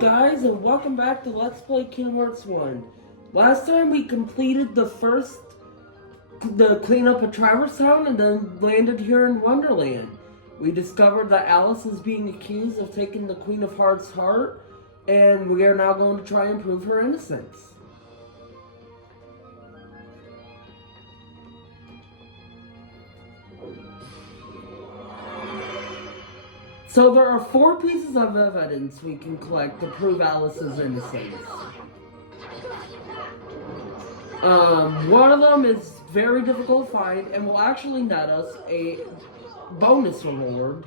guys, and welcome back to Let's Play Kingdom Hearts 1. Last time we completed the cleanup of Traverse Town and then landed here in Wonderland. We discovered that Alice is being accused of taking the Queen of Hearts' heart, and we are now going to try and prove her innocence. So there are 4 pieces of evidence we can collect to prove Alice's innocence. One of them is very difficult to find and will actually net us a bonus reward.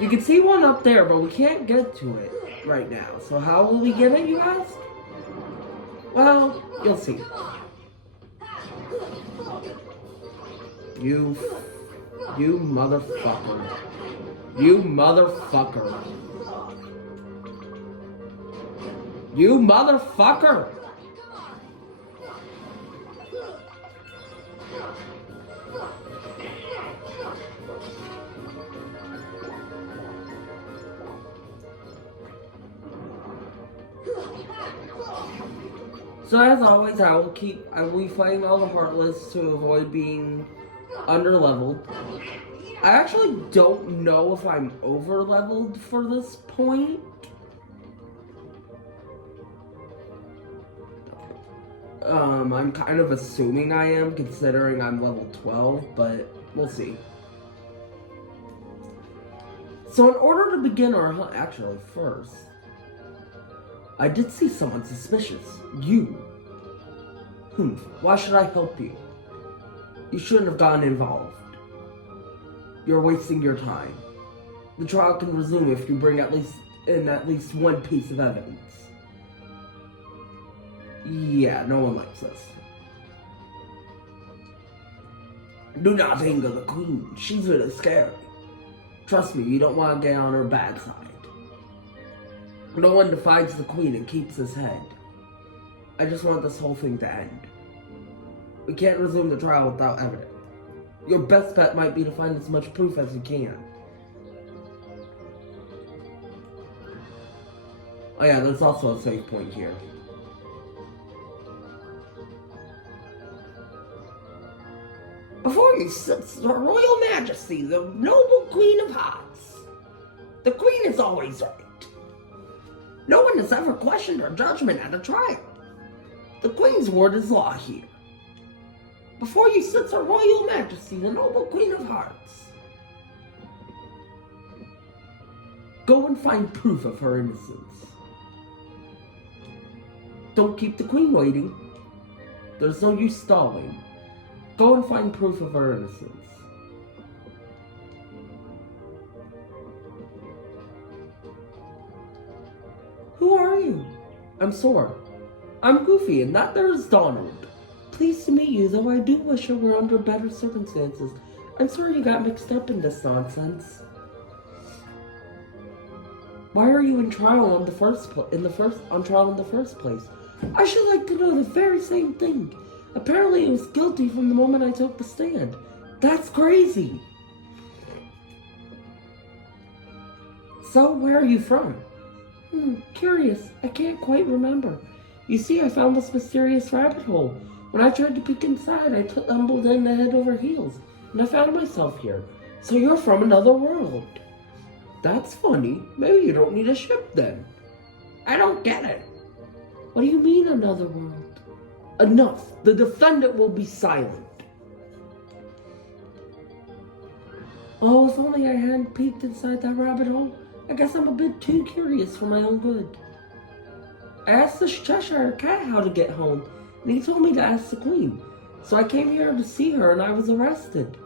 You can see one up there, but we can't get to it right now. So how will we get it, you ask? Well, you'll see. You motherfucker. You motherfucker. You motherfucker! So as always, I will be fighting all the Heartless to avoid being underleveled. I actually don't know if I'm overleveled for this point. I'm kind of assuming I am, considering I'm level 12, but we'll see. So in order to begin our hunt, actually first, I did see someone suspicious. You. Why should I help you? You shouldn't have gotten involved. You're wasting your time. The trial can resume if you bring at least one piece of evidence. Yeah, no one likes us. Do not anger the Queen. She's really scary. Trust me, you don't want to get on her bad side. No one defies the Queen and keeps his head. I just want this whole thing to end. We can't resume the trial without evidence. Your best bet might be to find as much proof as you can. Oh yeah, there's also a save point here. Before you sits the Royal Majesty, the noble Queen of Hearts. The Queen is always right. No one has ever questioned her judgment at a trial. The Queen's word is law here. Before you sits her Royal Majesty, the noble Queen of Hearts. Go and find proof of her innocence. Don't keep the Queen waiting. There's no use stalling. Go and find proof of her innocence. Who are you? I'm Sora. I'm Goofy, and that there is Donald. Pleased to meet you, though I do wish I were under better circumstances. I'm sorry you got mixed up in this nonsense. Why are you in trial in the first place? I should like to know the very same thing. Apparently he was guilty from the moment I took the stand. That's crazy. So, where are you from? Curious. I can't quite remember. You see, I found this mysterious rabbit hole. When I tried to peek inside, I tumbled in head over heels, and I found myself here. So you're from another world. That's funny. Maybe you don't need a ship then. I don't get it. What do you mean another world? Enough. The defendant will be silent. Oh, if only I hadn't peeked inside that rabbit hole. I guess I'm a bit too curious for my own good. I asked the Cheshire Cat how to get home, and he told me to ask the Queen. So I came here to see her, and I was arrested.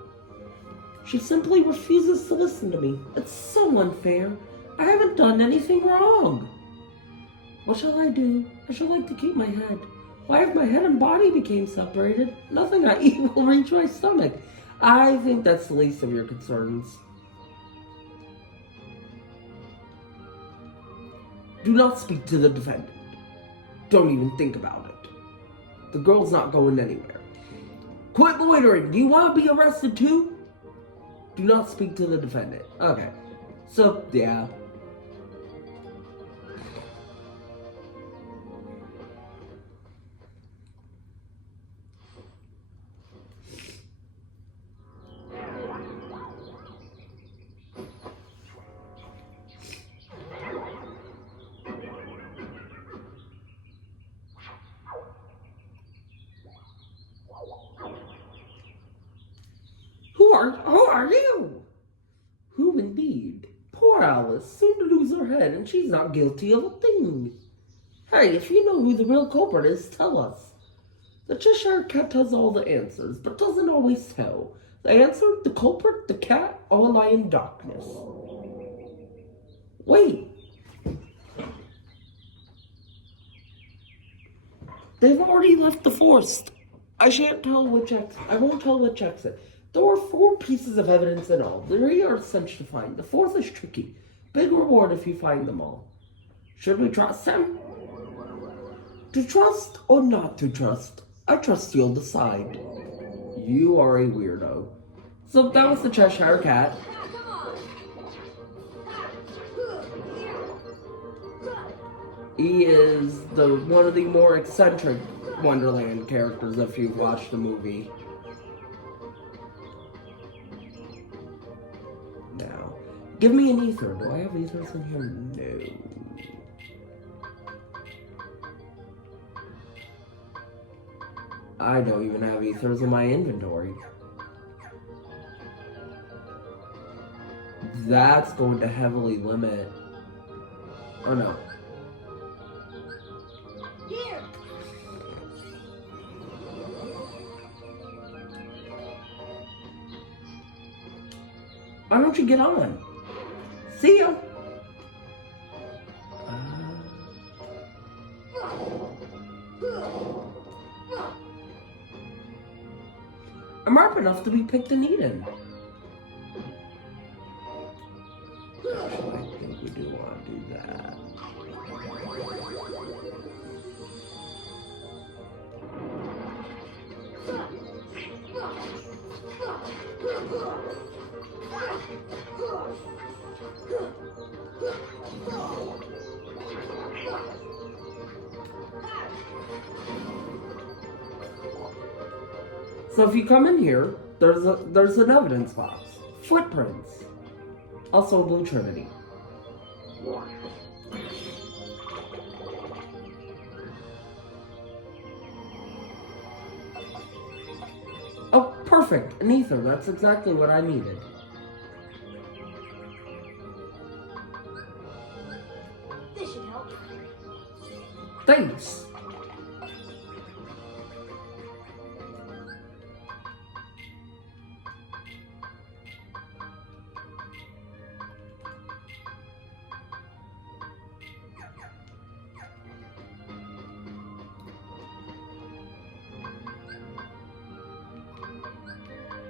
She simply refuses to listen to me. It's so unfair. I haven't done anything wrong. What shall I do? I should like to keep my head. Why, if my head and body became separated, nothing I eat will reach my stomach. I think that's the least of your concerns. Do not speak to the defendant. Don't even think about it. The girl's not going anywhere. Quit loitering! Do you want to be arrested too? Do not speak to the defendant. Okay. So, yeah. Who are you? Who indeed? Poor Alice, soon to lose her head, and she's not guilty of a thing. Hey, if you know who the real culprit is, tell us. The Cheshire Cat has all the answers, but doesn't always tell. The answer, the culprit, the cat, all lie in darkness. Wait. They've already left the forest. I won't tell which exit. There were 4 pieces of evidence in all. 3 are cinch to find. The 4th is tricky. Big reward if you find them all. Should we trust them? To trust or not to trust? I trust you'll decide. You are a weirdo. So that was the Cheshire Cat. He is one of the more eccentric Wonderland characters if you've watched the movie. Now, give me an ether. Do I have ethers in here? No. I don't even have ethers in my inventory. That's going to heavily limit. Oh no. Here. Why don't you get on? See ya. I'm sharp enough to be picked and eaten. Actually, I think we do want to do that. So if you come in here, there's an evidence box. Footprints. Also a blue trinity. Oh, perfect. An ether. That's exactly what I needed. This should help. Thanks.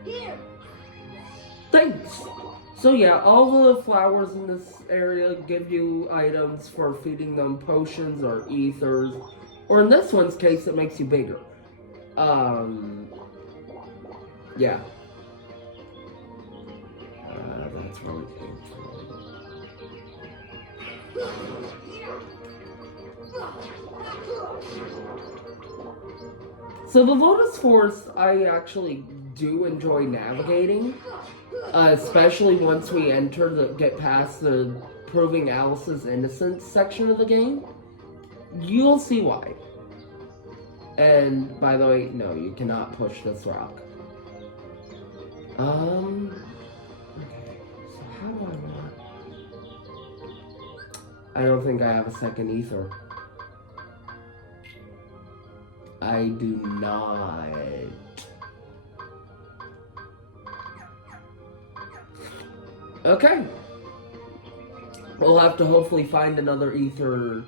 Here. Thanks. So yeah, all the flowers in this area give you items for feeding them potions or ethers, or in this one's case, it makes you bigger. Yeah. That's where we came from. So the Lotus Forest, I actually do enjoy navigating, especially once we get past the proving Alice's innocence section of the game. You'll see why. And by the way, no, you cannot push this rock. Okay, so how do I want? I don't think I have a second ether. I do not. Okay. We'll have to hopefully find another ether.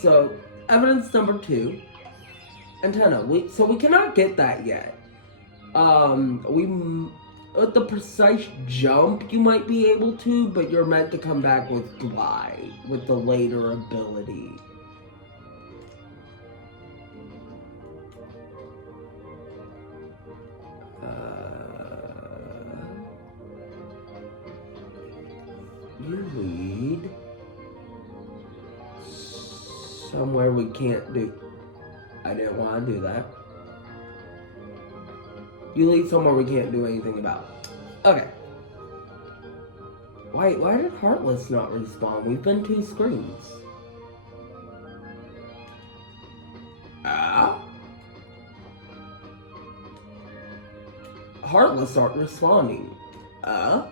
So, evidence number 2. Antenna. So we cannot get that yet. With the precise jump, you might be able to, but you're meant to come back with glide, with the later ability. You lead somewhere we can't do. I didn't want to do that. You lead somewhere we can't do anything about. Okay. Why did Heartless not respawn? We've been 2 screens. Heartless aren't responding. Oh,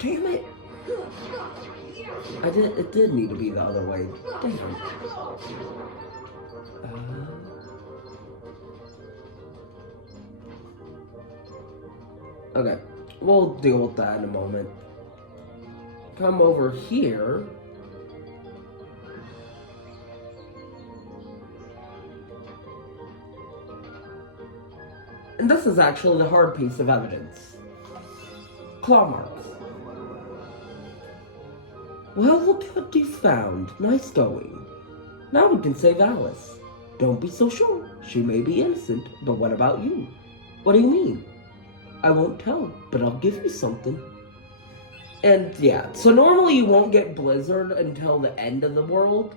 damn it. It did need to be the other way. Damn. Okay, we'll deal with that in a moment. Come over here. And this is actually the hard piece of evidence. Claw marks. Well, look what you found. Nice going. Now we can save Alice. Don't be so sure. She may be innocent, but what about you? What do you mean? I won't tell, but I'll give you something. And yeah, so normally you won't get Blizzard until the end of the world,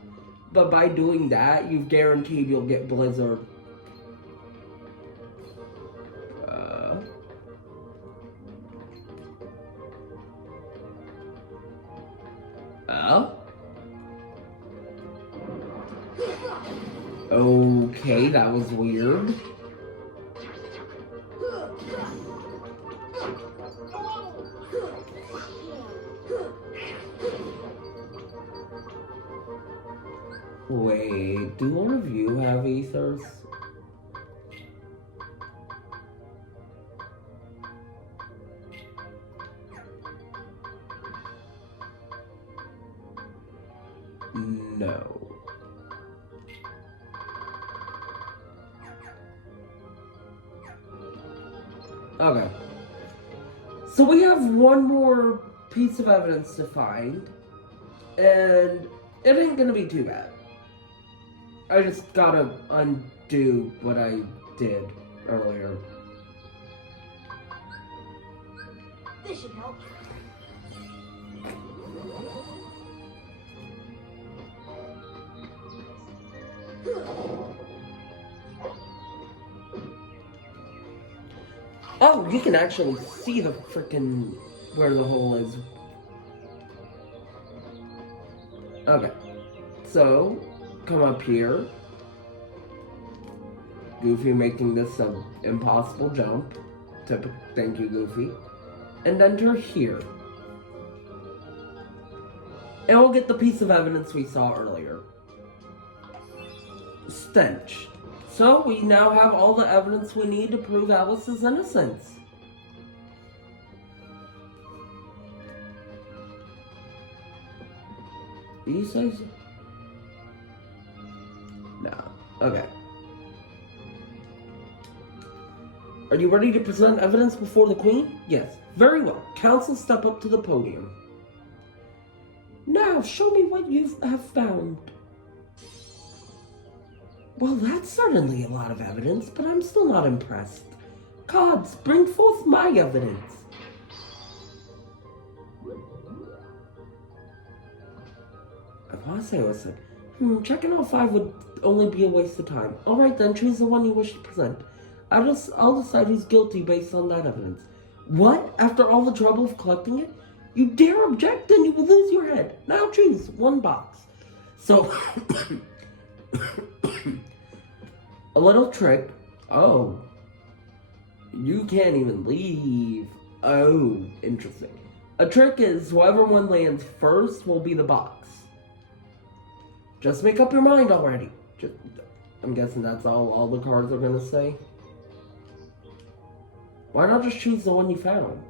but by doing that, you've guaranteed you'll get Blizzard. Okay, that was weird. Wait, do one of you have ethers? No. Okay. So we have one more piece of evidence to find, and it ain't gonna be too bad. I just gotta undo what I did earlier. This should help. Oh, you can actually see the frickin' where the hole is. Okay. So, come up here. Goofy making this an impossible jump. Thank you, Goofy. And enter here. And we'll get the piece of evidence we saw earlier. Stench. So, we now have all the evidence we need to prove Alice's innocence. You say so? No. Okay. Are you ready to present evidence before the Queen? Yes. Very well. Council, step up to the podium. Now, show me what you have found. Well, that's certainly a lot of evidence, but I'm still not impressed. Gods, bring forth my evidence. I want to say what's it? Checking all 5 would only be a waste of time. Alright then, choose the one you wish to present. I'll decide who's guilty based on that evidence. What? After all the trouble of collecting it? You dare object, then you will lose your head. Now choose one box. So, a little trick. Oh. You can't even leave. Oh, interesting. A trick is whoever one lands first will be the box. Just make up your mind already. I'm guessing that's all the cards are gonna say. Why not just choose the one you found?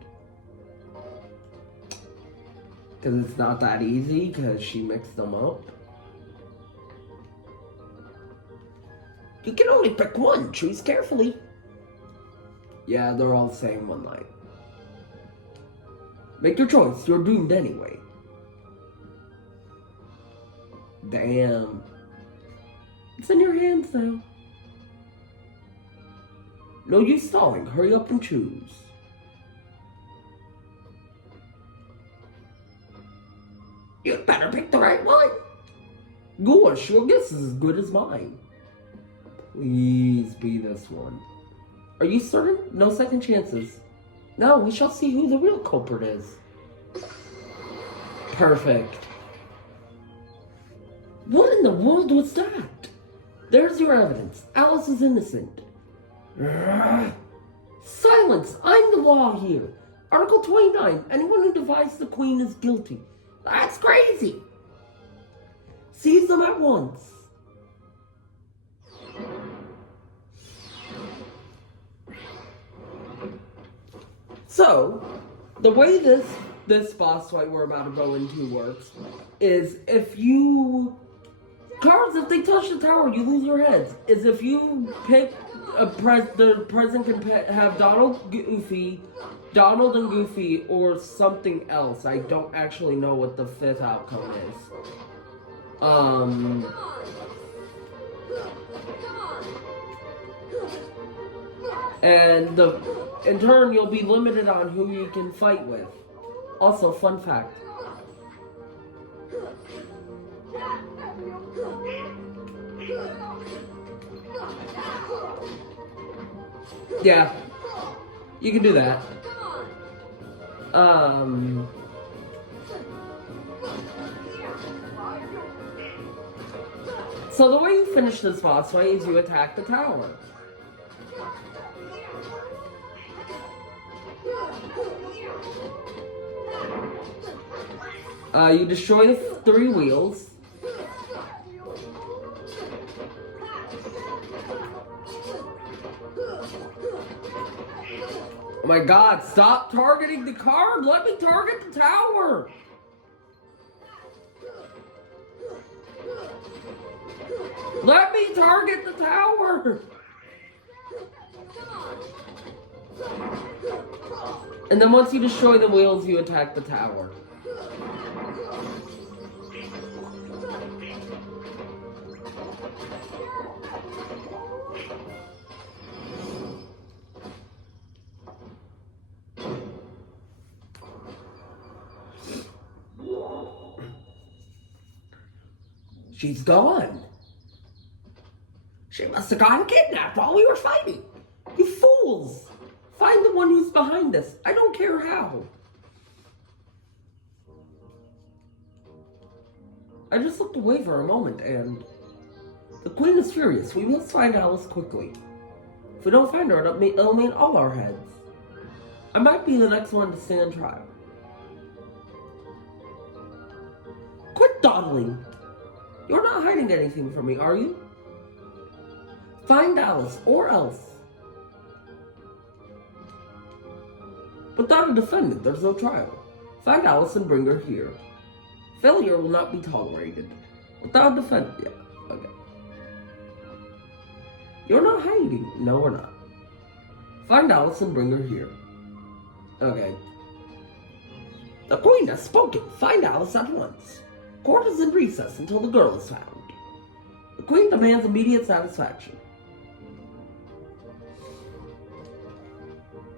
Because it's not that easy, because she mixed them up. You can only pick one. Choose carefully. Yeah, they're all saying one line. Make your choice. You're doomed anyway. Damn. It's in your hands now. No use stalling. Hurry up and choose. You'd better pick the right one. Gosh, your guess is as good as mine. Please be this one. Are you certain? No second chances. Now we shall see who the real culprit is. Perfect. What in the world was that? There's your evidence. Alice is innocent. Silence! I'm the law here. Article 29. Anyone who defies the Queen is guilty. That's crazy! Seize them at once. So, the way this boss fight we're about to go into works is if you... Cards, if they touch the tower, you lose your heads. Is if you pick the present can have Donald and Goofy, or something else. I don't actually know what the fifth outcome is. And in turn, you'll be limited on who you can fight with. Also, fun fact. Yeah, you can do that. So the way you finish this boss fight is you attack the tower. You destroy the 3 wheels. Oh my god, stop targeting the card! Let me target the tower! Let me target the tower! And then once you destroy the wheels, you attack the tower. She's gone. She must have gotten kidnapped while we were fighting. You fools! Find the one who's behind this. I don't care how. I just looked away for a moment and... The Queen is furious. We must find Alice quickly. If we don't find her, it'll mean all our heads. I might be the next one to stand trial. Quit dawdling. You're not hiding anything from me, are you? Find Alice, or else. Without a defendant, there's no trial. Find Alice and bring her here. Failure will not be tolerated. Without a defendant, yeah, okay. You're not hiding. No, we're not. Find Alice and bring her here. Okay. The Queen has spoken. Find Alice at once. Court is in recess until the girl is found. The Queen demands immediate satisfaction.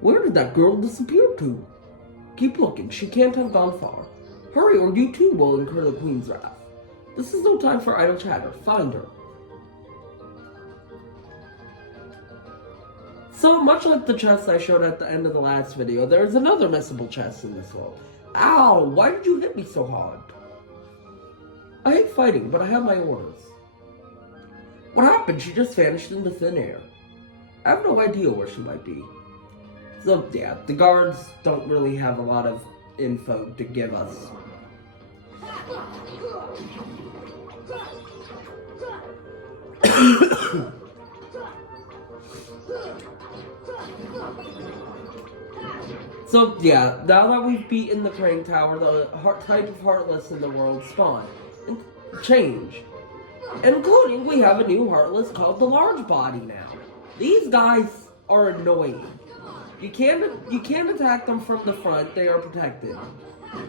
Where did that girl disappear to? Keep looking. She can't have gone far. Hurry, or you too will incur the Queen's wrath. This is no time for idle chatter. Find her. So, much like the chest I showed at the end of the last video, there's another missable chest in this world. Ow! Why did you hit me so hard? I hate fighting, but I have my orders. What happened? She just vanished into thin air. I have no idea where she might be. So, yeah, the guards don't really have a lot of info to give us. So, yeah, now that we've beaten the Crane Tower, the type of Heartless in the world spawn and change. Including, we have a new Heartless called the Large Body now. These guys are annoying. You can't attack them from the front, they are protected.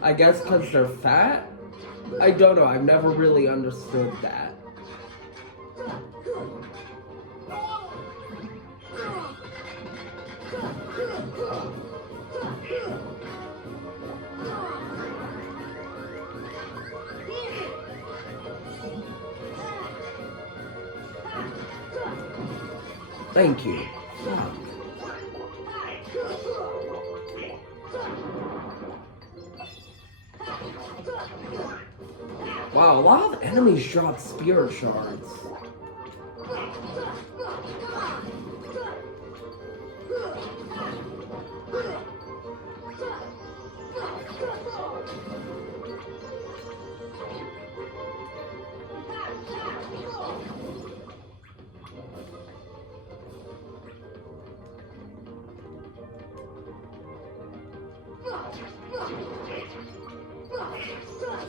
I guess because they're fat? I don't know, I've never really understood that. Thank you. Wow, a lot of enemies drop spirit shards.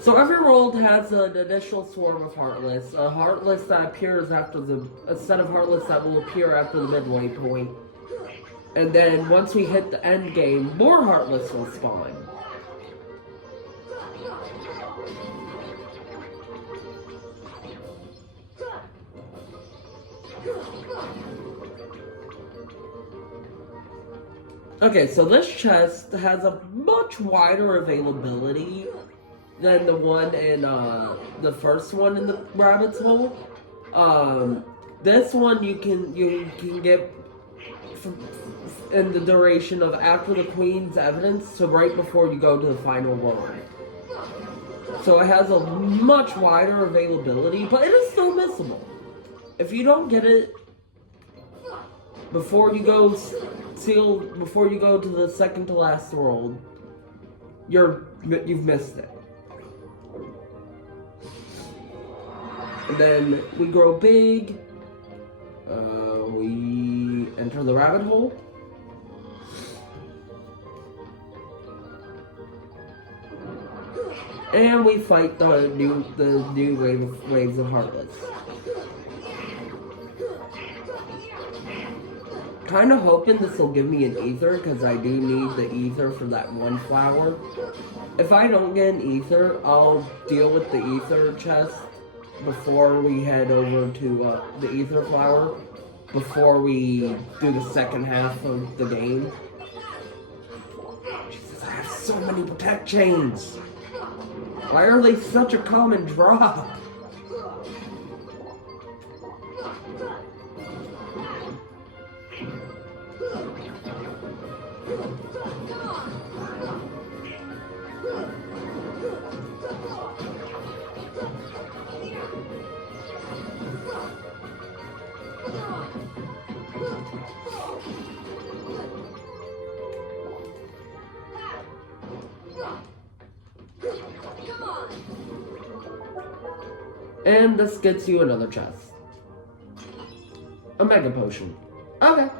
So every world has an initial swarm of Heartless. A Heartless that appears after a set of Heartless that will appear after the midway point. And then once we hit the end game, more Heartless will spawn. Okay, so this chest has a much wider availability than the one in the first one in the rabbit's hole. This one you can get in the duration of after the Queen's evidence to right before you go to the final world. So it has a much wider availability, but it is still missable. If you don't get it before you go to the second to last world, you've missed it. And then we grow big. We enter the rabbit hole. And we fight the new waves of Heartless. Kind of hoping this will give me an ether, because I do need the ether for that one flower. If I don't get an ether, I'll deal with the ether chest before we head over to the ether flower, before we do the second half of the game. Jesus, I have so many protect chains. Why are they such a common drop? And this gets you another chest. A mega potion. Okay.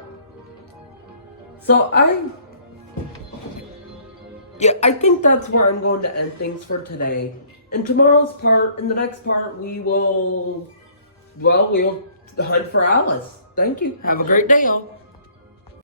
So I think that's where I'm going to end things for today. In the next part, we'll hunt for Alice. Thank you. Have a great day, y'all.